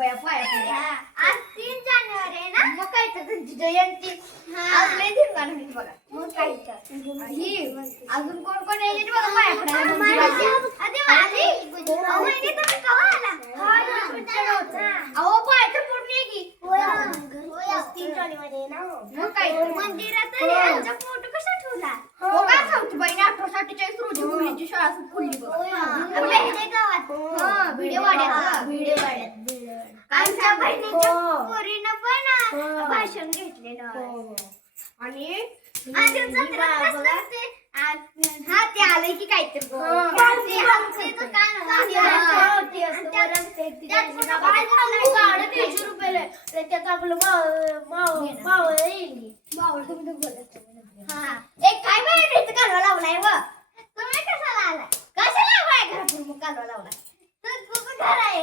बया पाया पडल्या. आज 3 जानेवारी आहे ना. मग काय तर त्यांची जयंती आज लय धिंगाणा होईल बघा. मग काय तर ही अजून कोण कोण यायचे ते बघा पाया पडायला मंदिरात. आधी वाली अहो म्हणजे तुम्ही केव्हा आला. अहो पाय तर पूर्ण आहे की. होय 3 जानेवारी आहे ना. मग काय तर. मंदिरात यांचा फोटो कसा ठेवला. हो काय सांगतो बाई 1847 रोजी मुलींची शाळा फुलली बघा. आपल्या इथे गावात हा भिडेवाड्यात. आमच्या बहिणीच्या पोरीनं पण भाषण घेतलेलं. आणि आधी जत्रेत बसलं ते. हा ते आलंय की काहीतरी ते आमचे तर काय नाव. त्याच्यात आपलं मावळ येईल. एक काय बाई इथं कालवा लावलाय व तुम्ही कशाला आला. कशाला बाय घरातून मग कालवा लावलाय. तुझं घर आहे